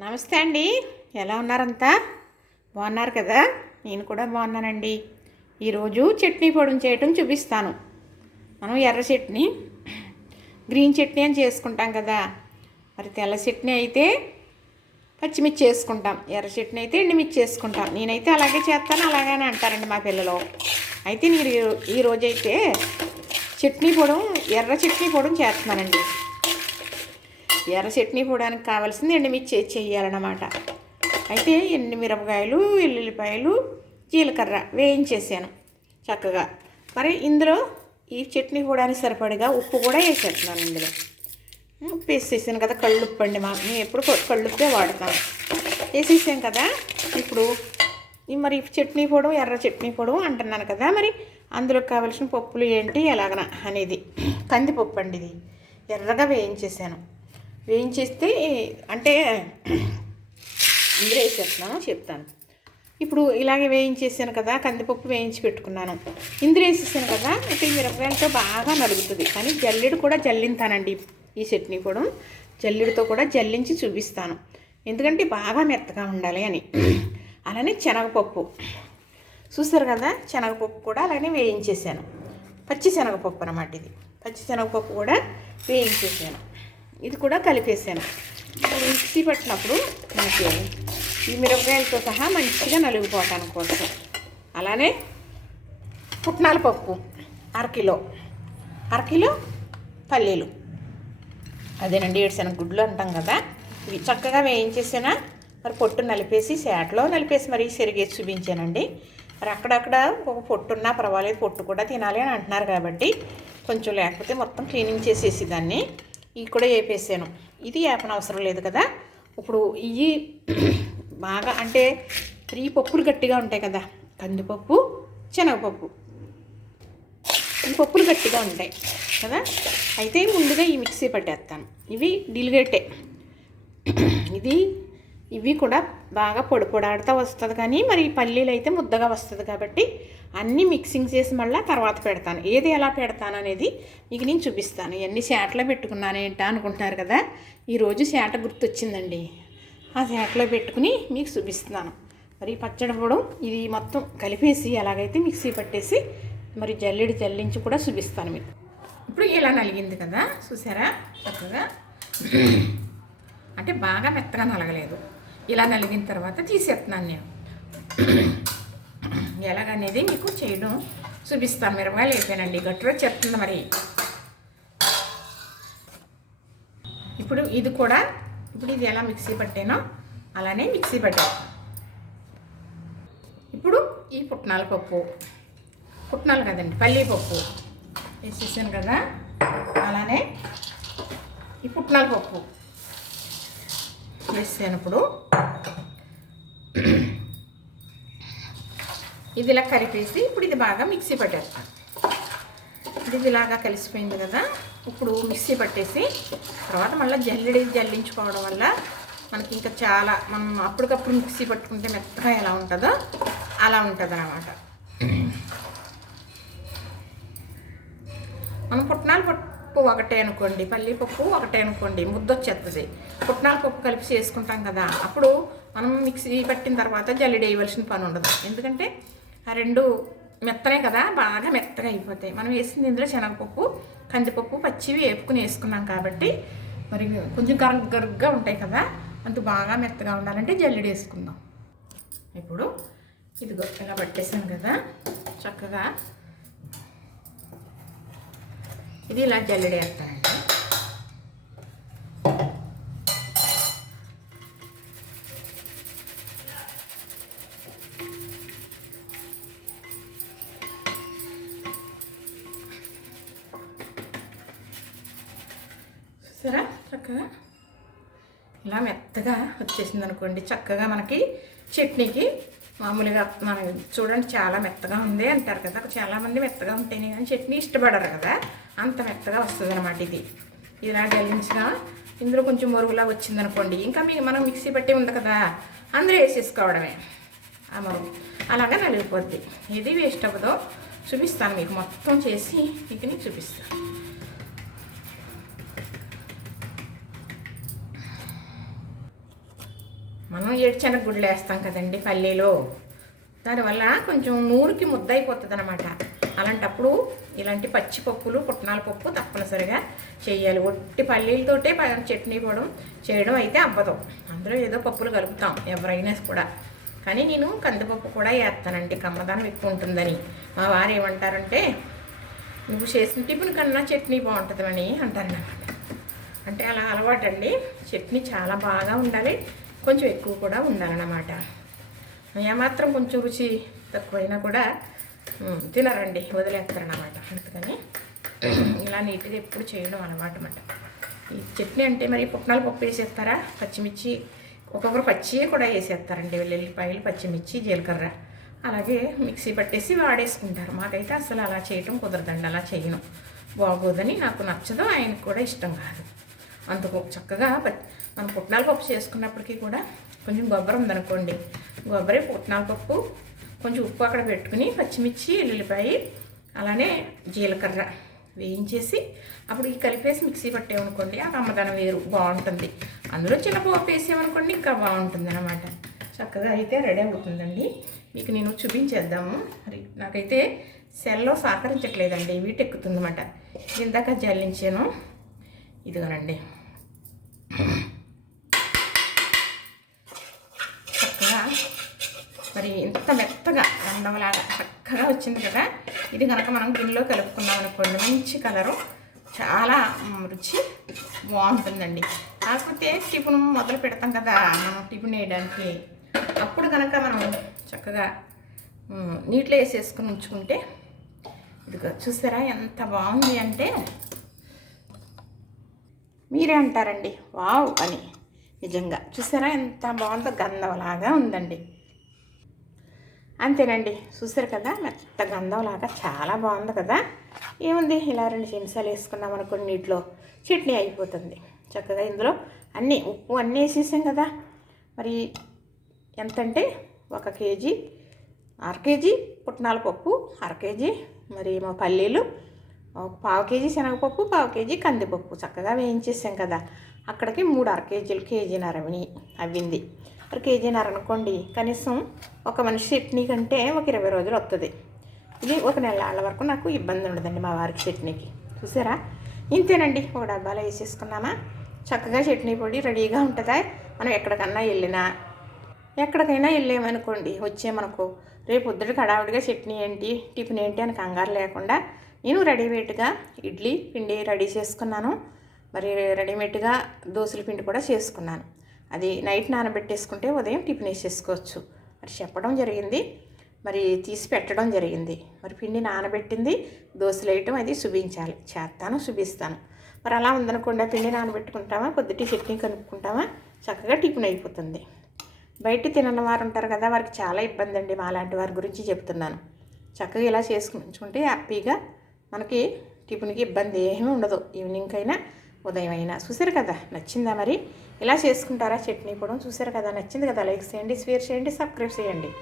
నమస్తే అండి. ఎలా ఉన్నారంతా? బాగున్నారు కదా? నేను కూడా బాగున్నానండి. ఈరోజు చట్నీ పొడిని చేయటం చూపిస్తాను. మనం ఎర్ర చట్నీ గ్రీన్ చట్నీ అని చేసుకుంటాం కదా. మరి తెల్ల చట్నీ అయితే పచ్చిమిర్చి చేసుకుంటాం. ఎర్ర చట్నీ అయితే ఎండుమిర్చి చేసుకుంటాం. నేనైతే అలాగే చేస్తాను. అలాగనే అంటారండి మా పిల్లలు. అయితే నేను ఈ- రోజైతే చట్నీ పొడం ఎర్ర చట్నీ పొడం చేస్తున్నానండి. ఎర్ర చట్నీ పోవడానికి కావాల్సింది ఎండుమిర్చి చేయాలన్నమాట. అయితే ఎండుమిరపకాయలు ఎల్లుల్లిపాయలు జీలకర్ర వేయించేసాను చక్కగా. మరి ఇందులో ఈ చట్నీ పోవడానికి సరిపడిగా ఉప్పు కూడా వేసేస్తున్నాను ఇందులో. ఉప్పు వేసేసాను కదా కళ్ళుప్పు అండి మా మేము ఎప్పుడు కళ్ళుప్పే వాడతాము వేసేసాం కదా ఇప్పుడు ఈ మరి చట్నీ పొడవు ఎర్ర చట్నీ పొడవు అంటున్నాను కదా మరి అందులో కావలసిన పప్పులు ఏంటి ఎలాగన అనేది. కందిపప్పు అండి ఇది. ఎర్రగా వేయించేసాను. వేయించేస్తే అంటే ఇందులో వేసేస్తున్నాను చెప్తాను. ఇప్పుడు ఇలాగే వేయించేసాను కదా కందిపప్పు వేయించి పెట్టుకున్నాను. ఇందులో వేసేసాను కదా ఇప్పుడు మిరపకాయలతో బాగా నలుగుతుంది. కానీ జల్లెడు కూడా జల్లింతానండి ఈ చట్నీ కూడా. జల్లెడతో కూడా జల్లించి చూపిస్తాను. ఎందుకంటే బాగా మెత్తగా ఉండాలి అని. అలానే శనగపప్పు. చూస్తారు కదా శనగపప్పు కూడా అలానే వేయించేసాను. పచ్చి శనగపప్పు అనమాట ఇది. పచ్చి శనగపప్పు కూడా వేయించేసాను. ఇది కూడా కలిపేసాను. మిక్సీ పట్టినప్పుడు మనకి ఈ మిరపకాయలతో సహా మంచిగా నలిగిపోవటానికి కోసం. అలానే పుట్నాల పప్పు అరకిలో అరకిలో పల్లీలు. అదేనండి ఏడుశనగ గుడ్లు అంటాం కదా. ఇవి చక్కగా వేయించేసిన? మరి పొట్టు నలిపేసి శాట్లో నలిపేసి మరి సెరిగేసి చూపించానండి. మరి అక్కడక్కడ ఒక పొట్టు ఉన్నా పర్వాలేదు పొట్టు కూడా తినాలి అని అంటున్నారు కాబట్టి కొంచెం లేకపోతే మొత్తం క్లీనింగ్ చేసేసి దాన్ని ఇవి కూడా వేపేసాను. ఇది వేపన అవసరం లేదు కదా? ఇప్పుడు ఇవి బాగా అంటే త్రీ పప్పులు గట్టిగా ఉంటాయి కదా? కందిపప్పు శనగపప్పు. ఈ పప్పులు గట్టిగా ఉంటాయి కదా? అయితే ముందుగా ఈ మిక్సీ పట్టేస్తాను. ఇవి డిలిగేటే. ఇది ఇవి కూడా బాగా పొడి పొడాడుతూ వస్తుంది కానీ మరి ఈ పల్లీలు అయితే ముద్దగా వస్తుంది కాబట్టి అన్నీ మిక్సింగ్ చేసి మళ్ళీ తర్వాత పెడతాను. ఏది ఎలా పెడతాను అనేది మీకు నేను చూపిస్తాను. ఇవన్నీ శాటలో పెట్టుకున్నాను ఏంటా అనుకుంటున్నారు కదా? ఈరోజు శాట గుర్తొచ్చిందండి. ఆ శాటలో పెట్టుకుని మీకు చూపిస్తున్నాను. మరి పచ్చడి పొడం ఇది మొత్తం కలిపేసి ఎలాగైతే మిక్సీ పట్టేసి మరి జల్లెడి జల్లించి కూడా చూపిస్తాను మీకు. ఇప్పుడు ఇలా నలిగింది కదా? చూసారా? చక్కగా. అంటే బాగా మెత్తగా నలగలేదు. ఇలా నలిగిన తర్వాత తీసేస్తున్నాను నేను. ఎలాగనేది మీకు చేయడం చూపిస్తాను మిరపకాయలు అయిపోయానండి గట్టులో చెప్తుంది మరి. ఇప్పుడు ఇది కూడా ఇప్పుడు ఇది ఎలా మిక్సీ పట్టానో అలానే మిక్సీ పట్టాను ఇప్పుడు ఈ పుట్నాల పప్పు. పుట్నాలు కదండి పల్లీ పప్పు. వేసేసాను కదా. అలానే ఈ పుట్నాల పప్పు. వేసాను ఇప్పుడు. ఇది ఇలా కలిపేసి ఇప్పుడు ఇది బాగా మిక్సీ పట్టేస్తాను ఇది ఇలాగా కలిసిపోయింది కదా ఇప్పుడు మిక్సీ పట్టేసి తర్వాత మళ్ళీ జల్లెడి జల్లించుకోవడం వల్ల మనకి ఇంకా చాలా మనం అప్పటికప్పుడు మిక్సీ పట్టుకుంటే మెత్తగా ఎలా ఉంటుందో అలా ఉంటుంది అన్నమాట మనం పుట్నాల పప్పు ఒకటే అనుకోండి పల్లి పప్పు ఒకటే అనుకోండి ముద్ద వచ్చేస్తుంది పుట్నాల పప్పు కలిపి చేసుకుంటాం కదా అప్పుడు మనం మిక్సీ పట్టిన తర్వాత జల్లెడ వేయవలసిన పని ఉండదు. ఎందుకంటే ఆ రెండు మెత్తనే కదా? బాగా మెత్తగా అయిపోతాయి. మనం వేసింది ఇందులో శనగపప్పు కందిపప్పు పచ్చివి వేపుకుని వేసుకున్నాం కాబట్టి మరి కొంచెం గరుగ్ గరుగ్గా ఉంటాయి కదా? అంత బాగా మెత్తగా ఉండాలంటే జల్లెడ వేసుకుందాం. ఇప్పుడు ఇదిగో ఇలా పట్టేసాను కదా? చక్కగా ఇది ఇలా జల్లెడేస్తానండి చూసారా? చక్కగా. ఇలా మెత్తగా వచ్చేసింది అనుకోండి. చక్కగా మనకి చట్నీకి మామూలుగా మనం చూడండి చాలా మెత్తగా ఉంది అంటారు కదా. చాలామంది మెత్తగా ఉంటేనే కానీ చట్నీ ఇష్టపడరు కదా. అంత మెత్తగా వస్తుంది అనమాట ఇది. ఇలా జల్లించిన ఇందులో కొంచెం మరుగులా వచ్చింది అనుకోండి. ఇంకా మీ మనం మిక్సీ పట్టి ఉంది కదా అందులో వేసేసుకోవడమే. ఆ మరుగు. అలాగా నలిగిపోద్ది. ఇది వేస్ట్ అవ్వదో చూపిస్తాను మీకు. మొత్తం చేసి మీకు నీకు చూపిస్తాను. మనం ఏడ్చెనగ గుడ్లు వేస్తాం కదండి పల్లీలో. దానివల్ల కొంచెం నూరికి ముద్ద అయిపోతుంది అనమాట అలాంటప్పుడు ఇలాంటి పచ్చి పప్పులు పుట్నాల పప్పు తప్పనిసరిగా చేయాలి ఒట్టి పల్లీలతోటే ప- చట్నీ కూడా చేయడం అయితే అవ్వదు. అందులో ఏదో పప్పులు కలుపుతాం ఎవరైనా కూడా. కానీ నేను కందిపప్పు కూడా వేస్తానండి కమ్మదానం ఎక్కువ ఉంటుందని. మా వారు ఏమంటారంటే నువ్వు చేసిన టిఫిన్ కన్నా చట్నీ బాగుంటుందని అంటారు అంటే అలా అలవాటండి. చట్నీ చాలా బాగా ఉండాలి. కొంచెం ఎక్కువ కూడా ఉండాలన్నమాట. ఏమాత్రం కొంచెం రుచి తక్కువైనా కూడా తినరండి వదిలేస్తారన్నమాట. అందుకని ఇలా నీట్గా ఎప్పుడు చేయడం అలవాటు అన్నమాట ఈ చట్నీ అంటే మరి పుట్నాల పప్పు వేసేస్తారా? పచ్చిమిర్చి ఒక్కొక్కరు పచ్చి కూడా వేసేస్తారండి. వెల్లుల్లిపాయలు పచ్చిమిర్చి జీలకర్ర. అలాగే మిక్సీ పట్టేసి వాడేసుకుంటారు. మాకైతే అసలు అలా చేయటం కుదరదండి. అలా చేయను. బాగోదని నాకు నచ్చదు. ఆయనకు కూడా ఇష్టం కాదు. అందుకు చక్కగా మనం పుట్నాల పప్పు చేసుకున్నప్పటికీ కూడా కొంచెం కొబ్బరి ఉందనుకోండి. కొబ్బరి పుట్నాల పప్పు కొంచెం ఉప్పు అక్కడ పెట్టుకుని పచ్చిమిర్చి ఎల్లుల్లిపాయ అలానే జీలకర్ర వేయించేసి అప్పుడు ఈ కలిపేసి మిక్సీ పట్టేమనుకోండి ఆ కమ్మదనం వేరు బాగుంటుంది. అందులో చిన్న పోపు వేసామనుకోండి ఇంకా బాగుంటుంది అనమాట చక్కగా అయితే రెడీ అవుతుందండి. మీకు నేను చూపించేద్దాము. మరి నాకైతే సెల్లో సహకరించట్లేదండి వీటి ఎక్కుతుందన్నమాట. ఇందాక జల్లించాను. ఇదిగోనండి చక్కగా అది ఇంత మెత్తగా రండవలాగా చక్కగా వచ్చింది కదా. ఇది కనుక మనం గిన్నెలో కలుపుకున్నాం అనుకోండి మంచి కలరు చాలా రుచి బాగుంటుందండి. కాకపోతే టిఫిన్ మొదలు పెడతాం కదా మనం టిఫిన్ వేయడానికి. అప్పుడు కనుక మనం చక్కగా నీట్లో నీటిలో వేసేసుకుని ఉంచుకుంటే ఇదిగో చూసారా ఎంత బాగుంది అంటే మీరే అంటారండి వావ్ అని. నిజంగా చూసారా ఎంత బాగుందో గంధంలాగా ఉందండి. అంతేనండి. చూసారు కదా మెత్త గంధంలాగా చాలా బాగుంది కదా. ఏముంది? ఇలా రెండు చెంచాలు వేసుకున్నాం అనుకోండి నీటిలో. చట్నీ అయిపోతుంది. చక్కగా ఇందులో అన్నీ ఉప్పు అన్నీ వేసేసాం కదా. మరి ఎంతంటే ఒక కేజీ అర కేజీ పుట్నాల పప్పు అర కేజీ మరి మా పల్లీలు ఒక పావు కేజీ శనగపప్పు పావు కేజీ కందిపప్పు చక్కగా వేయించేసాం కదా. అక్కడికి మూడు అర కేజీలు కేజీన్నర అవ్వింది. అర కేజీన్నర అనుకోండి కనీసం ఒక మనిషి చట్నీ కంటే ఒక ఇరవై రోజులు వస్తుంది ఇది ఒక నెలల వరకు నాకు ఇబ్బంది ఉండదండి మా వారికి చట్నీకి. చూసారా? ఇంతేనండి. ఒక డబ్బాలో వేసేసుకున్నామా? చక్కగా చట్నీ పొడి రెడీగా ఉంటుందా? మనం ఎక్కడికన్నా వెళ్ళినా. ఎక్కడికైనా వెళ్ళామనుకోండి వచ్చామనుకో రేపు పొద్దుటికి హడావుడిగా చట్నీ ఏంటి టిఫిన్ ఏంటి అని కంగారు లేకుండా నేను రెడీమేడ్గా ఇడ్లీ పిండి రెడీ చేసుకున్నాను. మరి రెడీమేడ్గా దోశల పిండి కూడా చేసుకున్నాను. అది నైట్ నానబెట్టేసుకుంటే ఉదయం టిఫిన్ వేసేసుకోవచ్చు. మరి చెప్పడం జరిగింది. మరి తీసి పెట్టడం జరిగింది. మరి పిండి నానబెట్టింది. దోశలు వేయటం అది చూపించాలి చేస్తాను చూపిస్తాను మరి అలా ఉందనుకోండి పిండి నానబెట్టుకుంటామా? పొద్దుటి చట్నీ కనుక్కుంటామా? చక్కగా టిఫిన్ అయిపోతుంది. బయట తినని వారు ఉంటారు కదా వారికి చాలా ఇబ్బంది అండి మాలాంటి వారి గురించి చెప్తున్నాను. చక్కగా ఇలా చేసుకుంటే హ్యాపీగా మనకి టిఫిన్కి ఇబ్బంది ఏమీ ఉండదు. ఈవినింగ్కైనా అయినా ఉదయం అయినా చూసారు కదా? నచ్చిందా మరి? ఇలా చేసుకుంటారా? చట్నీ కూడా చూసారు కదా? నచ్చింది కదా? లైక్ చేయండి షేర్ చేయండి సబ్స్క్రైబ్ చేయండి.